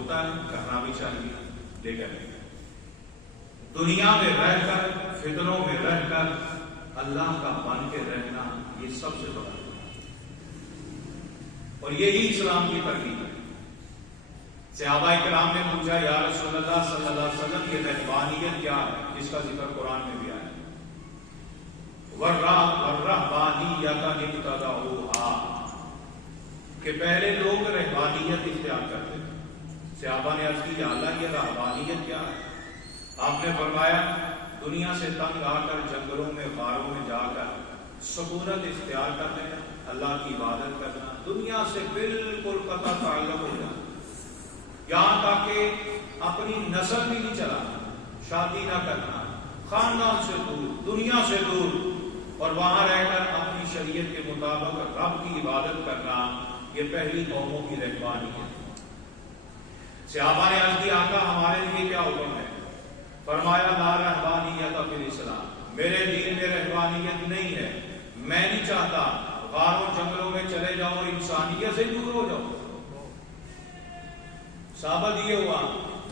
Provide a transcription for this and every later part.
ہوتا ہے، کرنا بھی چاہیے، لیکن دنیا میں رہ کر، فتنوں میں رہ کر اللہ کا بن کے رہنا یہ سب سے بڑا ہے، اور یہی اسلام کی ترغیب ہے۔ صحابہ کرام نے پوچھا یا رسول اللہ صلی اللہ علیہ وسلم یہ رہبانیت کیا ہے، جس کا ذکر قرآن میں بھی آیا ہے، وَالرَّهْبَانِيَّةَ ابْتَدَعُوهَا، کہ پہلے لوگ رہبانیت اختیار کرتے تھے۔ صحابہ نے عرض کی یا اللہ یہ رہبانیت کیا ہے؟ آپ نے فرمایا دنیا سے تنگ آ کر جنگلوں میں، غاروں میں جا کر سکونت اختیار کر لینا، اللہ کی عبادت کرنا، دنیا سے بالکل قطع تعلق ہو جانا، یہاں تک کہ اپنی نسل بھی نہیں چلانا، شادی نہ کرنا، خاندان سے دور، دنیا سے دور، اور وہاں رہ کر اپنی شریعت کے مطابق رب کی عبادت کرنا، یہ پہلی قوموں کی رہبانیت ہے۔ صحابہ نے عرض کی آقا ہمارے لیے کیا حکم ہے؟ فرمایا لا رہبانیت فی الاسلام، میرے دین میں رہبانیت نہیں ہے، میں نہیں چاہتا غاروں جنگلوں میں چلے جاؤ اور انسانیت سے دور ہو جاؤ۔ ثابت یہ ہوا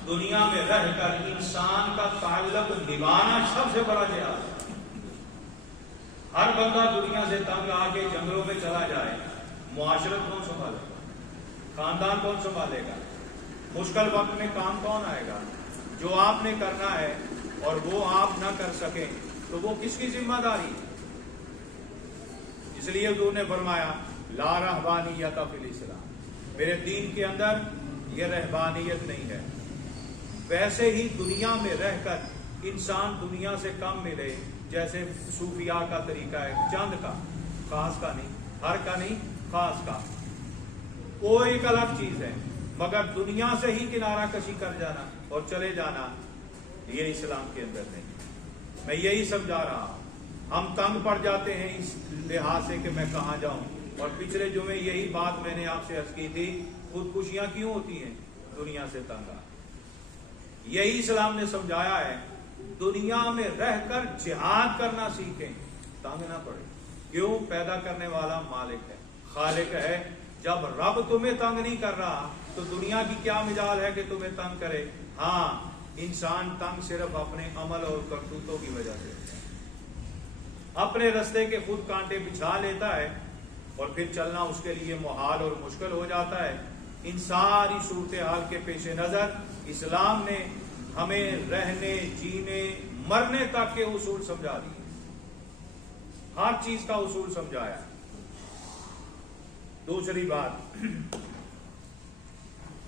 دنیا میں رہ کر انسان کا تعلق نبھانا سب سے بڑا جہاد ہے۔ ہر بندہ دنیا سے تنگ آ کے جنگلوں میں چلا جائے، معاشرت کون سنبھالے گا؟ خاندان کون سنبھالے گا؟ مشکل وقت میں کام کون آئے گا؟ جو آپ نے کرنا ہے اور وہ آپ نہ کر سکیں تو وہ کس کی ذمہ داری ہے؟ اس لیے حضور نے فرمایا لا رہبانیت فی الاسلام، میرے دین کے اندر یہ رہبانیت نہیں ہے۔ ویسے ہی دنیا میں رہ کر انسان دنیا سے کم ملے، جیسے صوفیاء کا طریقہ ہے، چند کا، خاص کا نہیں، ہر کا نہیں، خاص کا، وہ ایک الگ چیز ہے، مگر دنیا سے ہی کنارہ کشی کر جانا اور چلے جانا یہ اسلام کے اندر نہیں۔ میں یہی سمجھا رہا ہوں، ہم تنگ پڑ جاتے ہیں اس لحاظ سے کہ میں کہاں جاؤں، اور پچھلے جمعے یہی بات میں نے آپ سے عرض کی تھی، خودکشیاں کیوں ہوتی ہیں؟ دنیا سے تنگ آ، یہی اسلام نے سمجھایا ہے دنیا میں رہ کر جہاد کرنا سیکھیں، تنگ نہ پڑے۔ کیوں؟ پیدا کرنے والا مالک ہے، خالق ہے۔ جب رب تمہیں تنگ نہیں کر رہا تو دنیا کی کیا مجال ہے کہ تمہیں تنگ کرے؟ ہاں، انسان تنگ صرف اپنے عمل اور کرتوتوں کی وجہ سے، اپنے رستے کے خود کانٹے بچھا لیتا ہے اور پھر چلنا اس کے لیے محال اور مشکل ہو جاتا ہے۔ ان ساری صورتحال کے پیش نظر اسلام نے ہمیں رہنے، جینے، مرنے تک کے اصول سمجھا دیے، ہر چیز کا اصول سمجھایا۔ دوسری بات،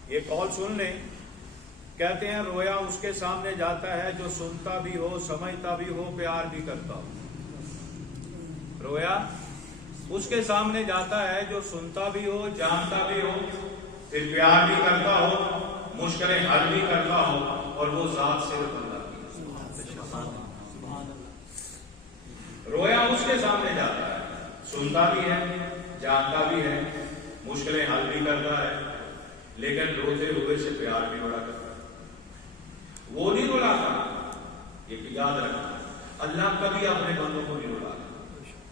یہ قول سن لیں، کہتے ہیں رویا اس کے سامنے جاتا ہے جو سنتا بھی ہو، سمجھتا بھی ہو، پیار بھی کرتا ہو۔ رویا اس کے سامنے جاتا ہے جو سنتا بھی ہو، جانتا بھی ہو، پھر پیار بھی کرتا ہو، مشکلیں حل بھی کرتا ہو، اور وہ ذات صرف اللہ کی۔ رویا اس کے سامنے جاتا ہے، سنتا بھی ہے، جانتا بھی ہے، مشکلیں حل بھی کرتا ہے، لیکن روتے ہوئے سے پیار بھی بڑا کرتا ہے۔ وہ نہیں رلاتا، یہ یاد رکھنا، اللہ کبھی اپنے بندوں کو نہیں رلاتا۔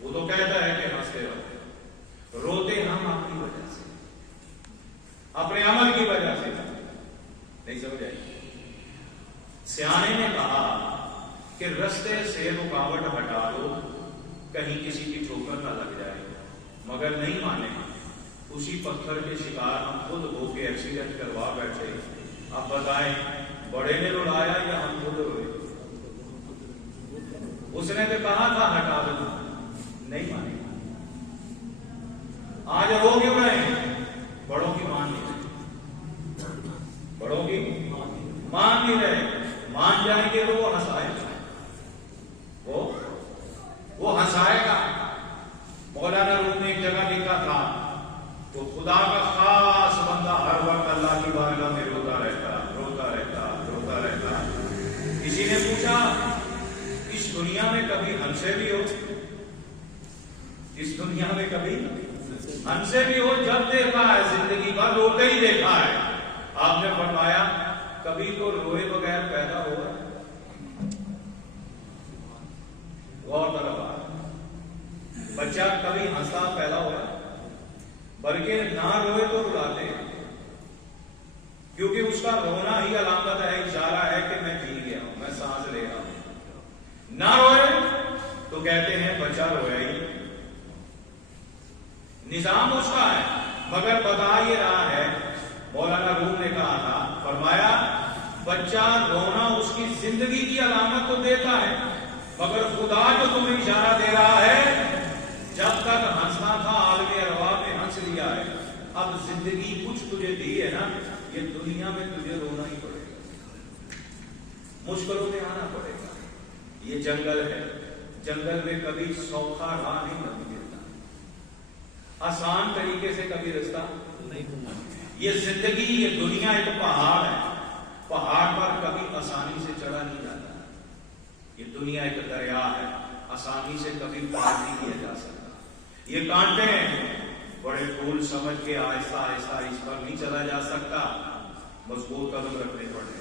وہ تو کہتا ہے کہ ہنستے رہو، روتے ہم اپنی وجہ سے، اپنے عمل کی وجہ سے، نہیں سمجھ آئی؟ سیانے نے کہا کہ رستے سے رکاوٹ ہٹا دو، کہیں کسی کی ٹھوکر نہ لگ جائے، مگر نہیں مانے، اسی پتھر کے شکار ہم خود ہو کے ایکسیڈنٹ کروا بیٹھے۔ اب بتائیں بڑے نے رلایا یا ہم خود روئے؟ اس نے تو کہا تھا ہٹا دو، نہیں مانے۔ آج رو کیوں رہے ہیں؟ بڑوں کی مان نہیں رہے، بڑوں کی مان نہیں رہے۔ مان جائیں گے تو وہ ہنسائے گا، وہ ہنسائے گا۔ مولانا روم نے ایک جگہ لکھا تھا تو خدا کا خاص بندہ ہر وقت اللہ کی بارگاہ میں روتا رہتا، روتا رہتا، روتا رہتا۔ کسی نے پوچھا اس دنیا میں کبھی ہنسے بھی ہو؟ اس دنیا میں کبھی ہنسے بھی ہو؟ جب دیکھا ہے زندگی بھر روتے ہی دیکھا ہے۔ آپ نے فرمایا کبھی تو روئے بغیر پیدا ہوا؟ غور طرف آ، بچہ کبھی ہنستا پیدا ہوا؟ بلکہ نہ روئے تو رلاتے۔ کیونکہ اس کا رونا ہی علامت ہے، اشارہ ہے کہ میں جی گیا ہوں، میں سانس لے رہا ہوں۔ نہ روئے تو کہتے ہیں بچہ رویا ہی، نظام اس کا ہے، مگر بتا یہ رہا ہے، مولانا روم نے کہا تھا، فرمایا بچہ رونا اس کی زندگی کی علامت تو دیتا ہے، مگر خدا جو تمہیں اشارہ دے رہا ہے جب تک ہنسنا تھا عالم ارواح میں ہنس لیا ہے، اب زندگی کچھ تجھے دی ہے نا، یہ دنیا میں تجھے رونا ہی پڑے گا، مشکلوں میں آنا پڑے گا۔ یہ جنگل ہے، جنگل میں کبھی سوکھا راہ نہیں ملتا، آسان طریقے سے کبھی رستہ نہیں۔ یہ زندگی، یہ دنیا ایک پہاڑ ہے، پہاڑ پر کبھی آسانی سے چڑھا نہیں جاتا۔ یہ دنیا ایک دریا ہے، آسانی سے کبھی پار نہیں کیا جا سکتا۔ یہ کانٹے ہیں، بڑے پھول سمجھ کے آہستہ آہستہ اس پر نہیں چلا جا سکتا، مضبوط قدم رکھنے پڑے۔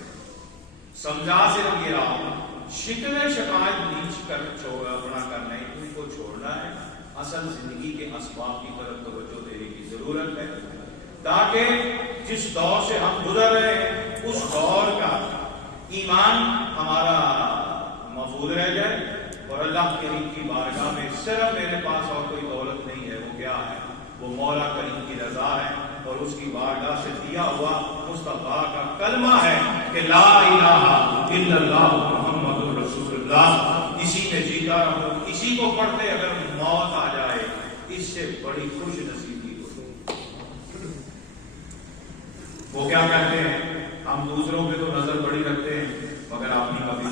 سمجھا صرف یہ رہا، شکوے شکایت نیچ کر اپنا کرنا ہے، ان کو چھوڑنا ہے، اصل زندگی کے اسباب کی طرف توجہ دینے کی ضرورت ہے، تاکہ جس دور سے ہم گزر رہے ہیں اس دور کا ایمان ہمارا محفوظ رہ جائے، اور اللہ کریم کی بارگاہ میں صرف میرے پاس اور کوئی دولت نہیں ہے، وہ کیا ہے؟ وہ مولا کریم کی رضا ہے، اور اس کی بارگاہ سے دیا ہوا مصطفیٰ کا کلمہ ہے کہ لا الہ الا اللہ محمد رسول اللہ۔ اسی میں جیتا رہوں، اسی کو پڑھتے اگر موت آ جائے، اس سے بڑی خوش نصیبی ہوتی۔ وہ کیا کہتے ہیں، ہم دوسروں پہ تو نظر بڑی رکھتے ہیں مگر اپنی کبھی